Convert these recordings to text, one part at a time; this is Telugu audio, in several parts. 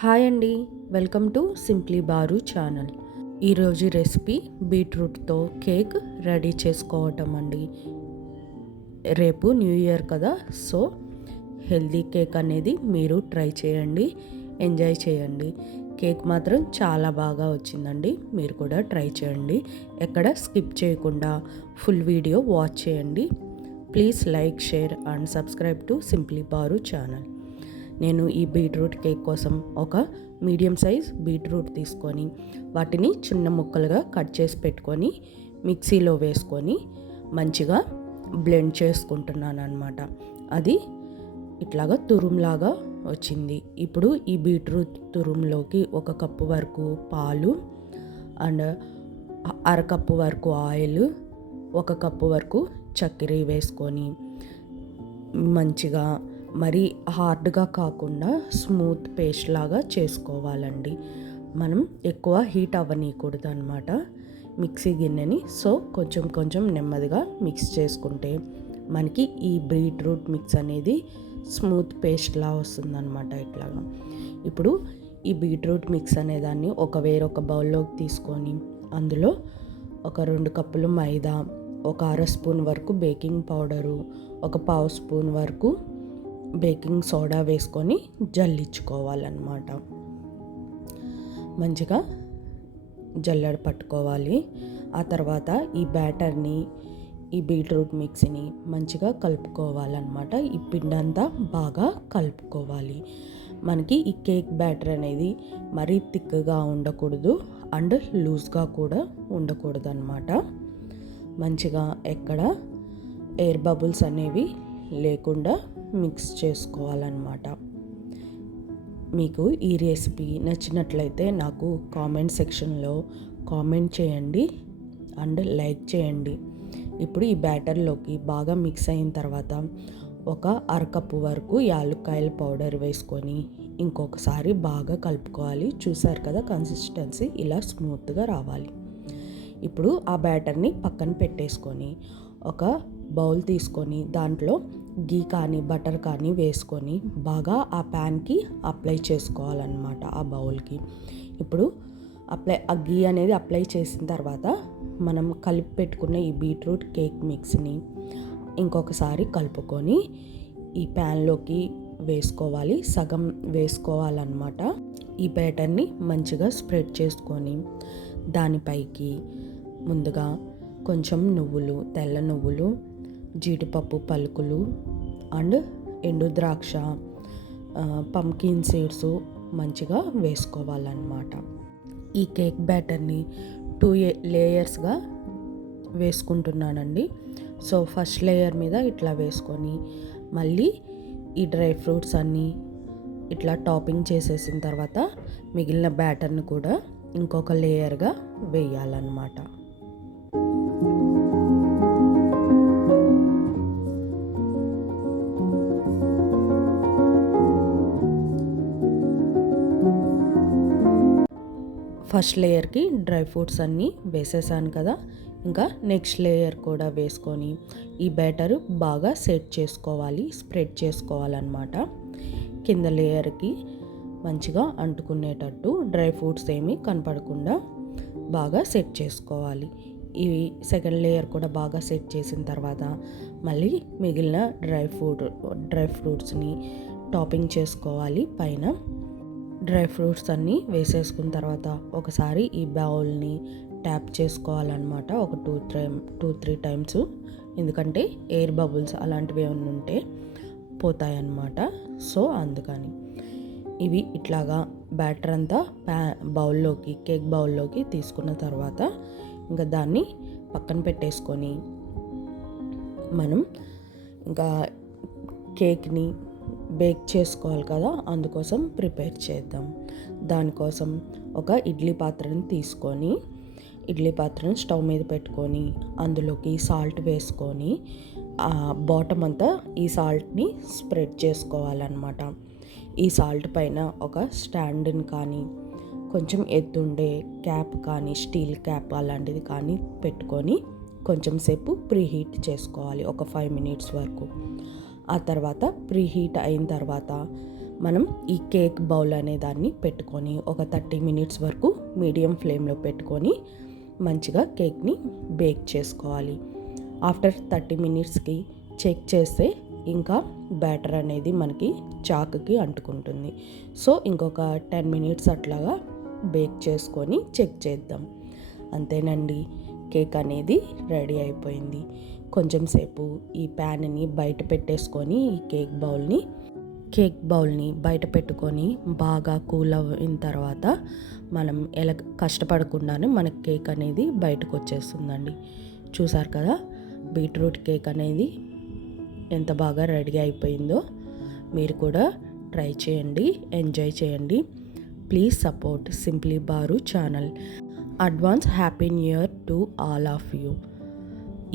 హాయ్ అండి, welcome to simply bar channel. ఈరోజు రెసిపీ బీట్రూట్తో కేక్ రెడీ చేసుకోవటం అండి. రేపు న్యూ ఇయర్ కదా, సో హెల్దీ కేక్ అనేది మీరు ట్రై చేయండి, ఎంజాయ్ చేయండి. కేక్ మాత్రం చాలా బాగా వచ్చిందండి, మీరు కూడా ట్రై చేయండి. ఎక్కడ స్కిప్ చేయకుండా ఫుల్ వీడియో వాచ్ చేయండి. Please like, share and subscribe to simply bar channel. నేను ఈ బీట్రూట్ కేక్ కోసం ఒక మీడియం సైజ్ బీట్రూట్ తీసుకొని వాటిని చిన్న ముక్కలుగా కట్ చేసి పెట్టుకొని మిక్సీలో వేసుకొని మంచిగా బ్లెండ్ చేసుకుంటున్నాను అన్నమాట. అది ఇట్లాగా తురుములాగా వచ్చింది. ఇప్పుడు ఈ బీట్రూట్ తురుములోకి 1 కప్పు వరకు పాలు అండ్ 1/2 కప్పు వరకు ఆయిల్, 1 కప్పు వరకు చక్కెర వేసుకొని మంచిగా మరి హార్డ్గా కాకుండా స్మూత్ పేస్ట్ లాగా చేసుకోవాలండి. మనం ఎక్కువ హీట్ అవ్వనీయకూడదు అనమాట మిక్సీ గిన్నెని. సో కొంచెం కొంచెం నెమ్మదిగా మిక్స్ చేసుకుంటే మనకి ఈ బీట్రూట్ మిక్స్ అనేది స్మూత్ పేస్ట్లా వస్తుందన్నమాట. ఇట్లాగా ఇప్పుడు ఈ బీట్రూట్ మిక్స్ అనేదాన్ని వేరొక బౌల్లోకి తీసుకొని అందులో 2 కప్పులు మైదా, 1/2 స్పూన్ వరకు బేకింగ్ పౌడరు, 1/2 స్పూన్ వరకు బేకింగ్ సోడా వేసుకొని జల్లించుకోవాలన్నమాట. మంచిగా జల్లెడ పట్టుకోవాలి. ఆ తర్వాత ఈ బ్యాటర్ని, ఈ బీట్రూట్ మిక్స్ని మంచిగా కలుపుకోవాలన్నమాట. ఈ పిండంతా బాగా కలుపుకోవాలి. మనకి ఈ కేక్ బ్యాటర్ అనేది మరీ థిక్గా ఉండకూడదు అండ్ లూజ్గా కూడా ఉండకూడదు అన్నమాట. మంచిగా ఎక్కడ ఎయిర్ బబుల్స్ అనేవి లేకుండా మిక్స్ చేసుకోవాలన్నమాట. మీకు ఈ రెసిపీ నచ్చినట్లయితే నాకు కామెంట్ సెక్షన్లో కామెంట్ చేయండి అండ్ లైక్ చేయండి. ఇప్పుడు ఈ బ్యాటర్లోకి బాగా మిక్స్ అయిన తర్వాత 1/2 కప్పు వరకు యాలక్కాయల పౌడర్ వేసుకొని ఇంకొకసారి బాగా కలుపుకోవాలి. చూసారు కదా, కన్సిస్టెన్సీ ఇలా స్మూత్గా రావాలి. ఇప్పుడు ఆ బ్యాటర్ని పక్కన పెట్టేసుకొని ఒక బౌల్ తీసుకొని దాంట్లో గీ కానీ బటర్ కానీ వేసుకొని బాగా ఆ ప్యాన్కి అప్లై చేసుకోవాలన్నమాట, ఆ బౌల్కి. ఇప్పుడు ఆ గీ అనేది అప్లై చేసిన తర్వాత మనం కలిపి పెట్టుకున్న ఈ బీట్రూట్ కేక్ మిక్స్ని ఇంకొకసారి కలుపుకొని ఈ ప్యాన్లోకి వేసుకోవాలి. సగం వేసుకోవాలన్నమాట. ఈ బ్యాటర్ని మంచిగా స్ప్రెడ్ చేసుకొని దానిపైకి ముందుగా కొంచెం నువ్వులు, తెల్ల నువ్వులు, జీడిపప్పు పలుకులు అండ్ ఎండు ద్రాక్ష, పంకిన్ సీడ్స్ మంచిగా వేసుకోవాలన్నమాట. ఈ కేక్ బ్యాటర్ని 2 లేయర్స్గా వేసుకుంటున్నానండి. సో ఫస్ట్ లేయర్ మీద ఇట్లా వేసుకొని మళ్ళీ ఈ డ్రై ఫ్రూట్స్ అన్నీ ఇట్లా టాపింగ్ చేసేసిన తర్వాత మిగిలిన బ్యాటర్ని కూడా ఇంకొక లేయర్గా వేయాలన్నమాట. ఫస్ట్ లేయర్కి డ్రై ఫ్రూట్స్ అన్నీ వేసేసాను కదా, ఇంకా నెక్స్ట్ లేయర్ కూడా వేసుకొని ఈ బ్యాటర్ బాగా సెట్ చేసుకోవాలి, స్ప్రెడ్ చేసుకోవాలన్నమాట. కింద లేయర్కి మంచిగా అంటుకునేటట్టు డ్రై ఫ్రూట్స్ ఏమీ కనపడకుండా బాగా సెట్ చేసుకోవాలి. ఈ సెకండ్ లేయర్ కూడా బాగా సెట్ చేసిన తర్వాత మళ్ళీ మిగిలిన డ్రై ఫ్రూట్స్ని టాపింగ్ చేసుకోవాలి. పైన డ్రై ఫ్రూట్స్ అన్నీ వేసేసుకున్న తర్వాత ఒకసారి ఈ బౌల్ని ట్యాప్ చేసుకోవాలన్నమాట, ఒక 2-3 టైమ్స్. ఎందుకంటే ఎయిర్ బబుల్స్ అలాంటివి ఏమైనా ఉంటే పోతాయన్నమాట. సో అందుకని ఇవి ఇట్లాగా బ్యాటర్ అంతా కేక్ బౌల్లోకి తీసుకున్న తర్వాత ఇంకా దాన్ని పక్కన పెట్టేసుకొని మనం ఇంకా కేక్ని బేక్ చేసుకోవాలి కదా, అందుకోసం ప్రిపేర్ చేద్దాం. దానికోసం ఒక ఇడ్లీ పాత్రని తీసుకొని ఇడ్లీ పాత్రను స్టవ్ మీద పెట్టుకొని అందులోకి సాల్ట్ వేసుకొని ఆ బాటమ్ అంతా ఈ సాల్ట్ని స్ప్రెడ్ చేసుకోవాలన్నమాట. ఈ సాల్ట్ పైన ఒక స్టాండ్ని కానీ కొంచెం ఎత్తుండే క్యాప్ కానీ స్టీల్ క్యాప్ అలాంటిది కానీ పెట్టుకొని కొంచెం సేపు ప్రీహీట్ చేసుకోవాలి, ఒక 5 మినిట్స్ వరకు. ఆ తర్వాత ప్రీహీట్ అయిన తర్వాత మనం ఈ కేక్ బౌల్ అనే దాన్ని పెట్టుకొని ఒక 30 మినిట్స్ వరకు మీడియం ఫ్లేమ్లో పెట్టుకొని మంచిగా కేక్ని బేక్ చేసుకోవాలి. ఆఫ్టర్ 30 మినిట్స్కి చెక్ చేస్తే ఇంకా బ్యాటర్ అనేది మనకి చాకుకి అంటుకుంటుంది. సో ఇంకొక 10 మినిట్స్ అట్లాగా బేక్ చేసుకొని చెక్ చేద్దాం. అంతేనండి, కేక్ అనేది రెడీ అయిపోయింది. కొంచెం సేపు ఈ ప్యాన్ని బయట పెట్టేసుకొని ఈ కేక్ బౌల్ని బయట పెట్టుకొని బాగా కూల్ అయిన తర్వాత మనం ఎలా కష్టపడకుండానే మనకి కేక్ అనేది బయటకు వచ్చేస్తుందండి. చూసారు కదా, బీట్రూట్ కేక్ అనేది ఎంత బాగా రెడీ అయిపోయిందో. మీరు కూడా ట్రై చేయండి, ఎంజాయ్ చేయండి. Please support simply bar channel. Advance happy new year to all of you.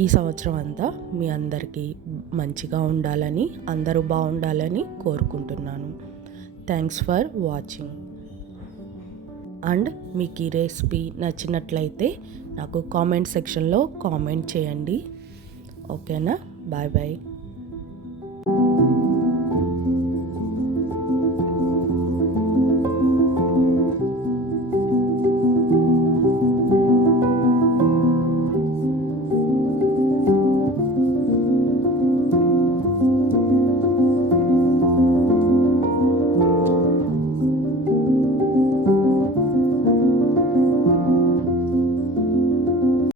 ఈ సంవత్సరం అంతా మీ అందరికీ మంచిగా ఉండాలని, అందరూ బాగుండాలని కోరుకుంటున్నాను. Thanks for watching. అండ్ మీకు ఈ రెసిపీ నచ్చినట్లయితే నాకు కామెంట్ సెక్షన్లో కామెంట్ చేయండి. ఓకేనా? Bye bye.